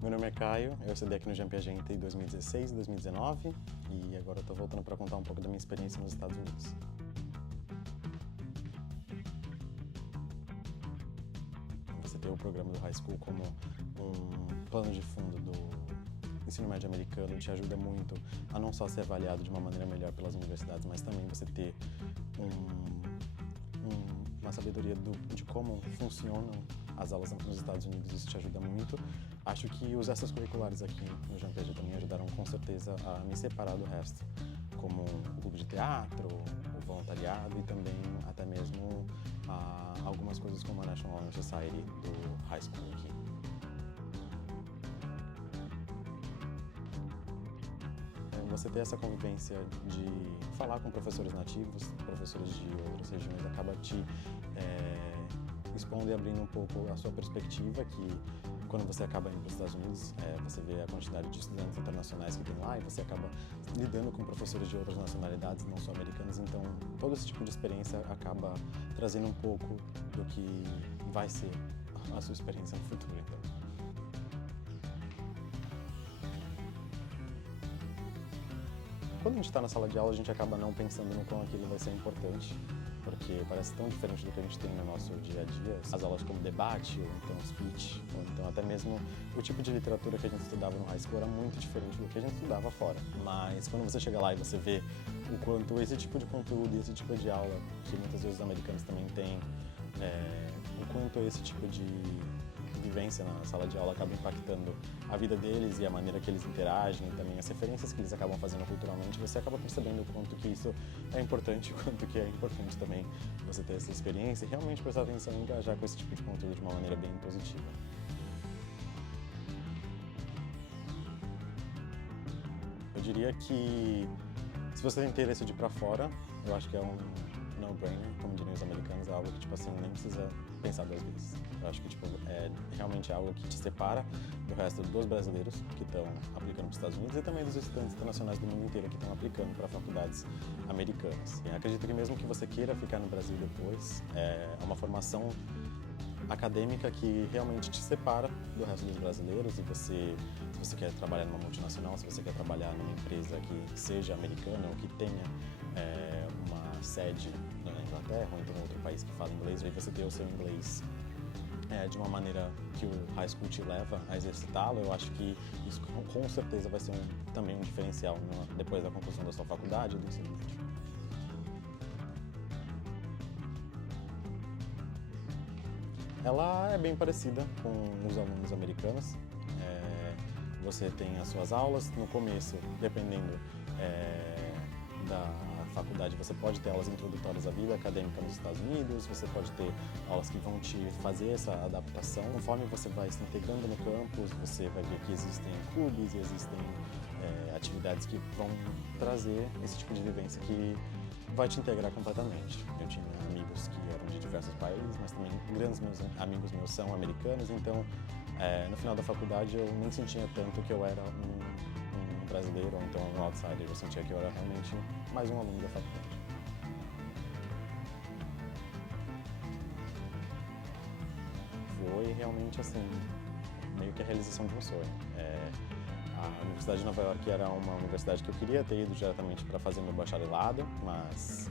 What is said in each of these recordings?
Meu nome é Caio, eu estudei aqui no Jampi Agente em 2016 e 2019 e agora eu estou voltando para contar um pouco da minha experiência nos Estados Unidos. Você ter o programa do High School como um plano de fundo do ensino médio americano te ajuda muito a não só ser avaliado de uma maneira melhor pelas universidades, mas também você ter uma sabedoria de como funcionam as aulas nos Estados Unidos. Isso te ajuda muito. Acho que os extracurriculares aqui no Jampi também ajudaram com certeza a me separar do resto, como o clube de teatro, o voluntariado e também até mesmo algumas coisas como a National Honor Society do High School aqui. Você ter essa convivência de falar com professores nativos, professores de outras regiões, acaba te expondo e abrindo um pouco a sua perspectiva, que quando você acaba indo para os Estados Unidos, você vê a quantidade de estudantes internacionais que tem lá e você acaba lidando com professores de outras nacionalidades, não só americanos, então todo esse tipo de experiência acaba trazendo um pouco do que vai ser a sua experiência no futuro, então. Quando a gente está na sala de aula, a gente acaba não pensando no quão aquilo vai ser importante, porque parece tão diferente do que a gente tem no nosso dia a dia. As aulas como debate, ou então speech, ou então até mesmo o tipo de literatura que a gente estudava no high school era muito diferente do que a gente estudava fora. Mas quando você chega lá e você vê o quanto esse tipo de conteúdo, esse tipo de aula, que muitas vezes os americanos também têm, o quanto esse tipo de vivência na sala de aula acaba impactando a vida deles e a maneira que eles interagem e também as referências que eles acabam fazendo culturalmente, você acaba percebendo o quanto que isso é importante, o quanto que é importante também você ter essa experiência e realmente prestar atenção e engajar com esse tipo de conteúdo de uma maneira bem positiva. Eu diria que se você tem interesse de ir pra fora, eu acho que é um no-brainer, como diriam os americanos, é algo que, tipo assim, nem precisa pensar duas vezes. Eu acho que, tipo, é realmente algo que te separa do resto dos brasileiros que estão aplicando para os Estados Unidos e também dos estudantes internacionais do mundo inteiro que estão aplicando para faculdades americanas. Eu acredito que mesmo que você queira ficar no Brasil depois, é uma formação acadêmica que realmente te separa do resto dos brasileiros e se você quer trabalhar numa multinacional, se você quer trabalhar numa empresa que seja americana ou que tenha uma sede na Inglaterra ou então em outro país que fala inglês, aí você ter o seu inglês de uma maneira que o high school te leva a exercitá-lo, eu acho que isso com certeza vai ser também um diferencial depois da conclusão da sua faculdade e do ensino médio. Ela é bem parecida com os alunos americanos. Você tem as suas aulas, no começo, dependendo da faculdade, você pode ter aulas introdutórias à vida acadêmica nos Estados Unidos, você pode ter aulas que vão te fazer essa adaptação. Conforme você vai se integrando no campus, você vai ver que existem clubes e existem atividades que vão trazer esse tipo de vivência que vai te integrar completamente. Eu tinha amigos que eram de diversos países, mas também grandes amigos meus são americanos, então no final da faculdade eu nem sentia tanto que eu era um brasileiro ou então um outsider, eu sentia que eu era realmente mais um aluno da faculdade. Foi realmente assim, meio que a realização de um sonho. A Universidade de Nova York era uma universidade que eu queria ter ido diretamente para fazer meu bacharelado, mas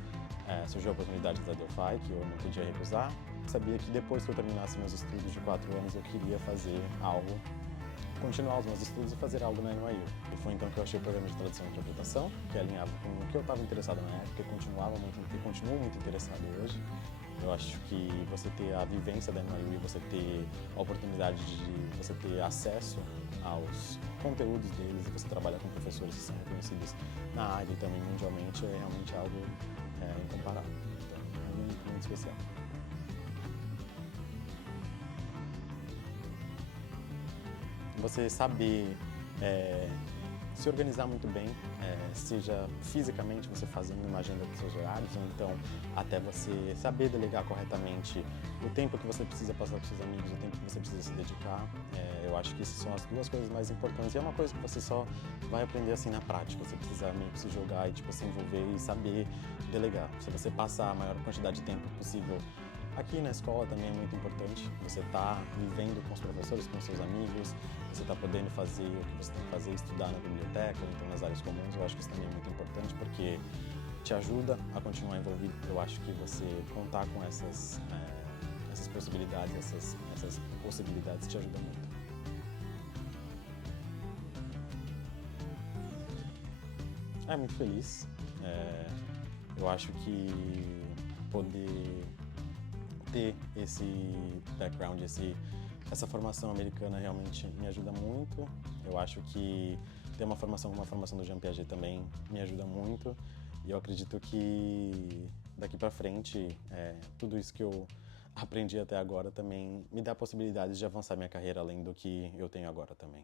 surgiu a oportunidade da Delphi, que eu não podia recusar. Sabia que depois que eu terminasse meus estudos de 4 anos, eu queria fazer algo, continuar os meus estudos e fazer algo na NYU. E foi então que eu achei o programa de tradução e interpretação, que alinhava com o que eu estava interessado na época e continuo muito interessado hoje. Eu acho que você ter a vivência da NYU e você ter a oportunidade de você ter acesso aos conteúdos deles e você trabalhar com professores que são reconhecidos na área e também mundialmente é realmente algo incomparável. Então, é muito, muito especial. Você saber se organizar muito bem, seja fisicamente você fazendo uma agenda dos seus horários, ou então até você saber delegar corretamente o tempo que você precisa passar com seus amigos, o tempo que você precisa se dedicar. Eu acho que essas são as duas coisas mais importantes e é uma coisa que você só vai aprender assim na prática. Você precisa meio que se jogar e tipo, se envolver e saber delegar. Se você passar a maior quantidade de tempo possível Aqui na escola também é muito importante, você tá vivendo com os professores, com seus amigos, você tá podendo fazer o que você tem que fazer, estudar na biblioteca, ou então nas áreas comuns. Eu acho que isso também é muito importante porque te ajuda a continuar envolvido. Eu acho que você contar com essas possibilidades, essas possibilidades te ajuda muito. É muito feliz. Eu acho que poder ter esse background, essa formação americana realmente me ajuda muito. Eu acho que ter uma formação como a formação do Jean Piaget também me ajuda muito. E eu acredito que daqui para frente, tudo isso que eu aprendi até agora também me dá possibilidades de avançar minha carreira além do que eu tenho agora também.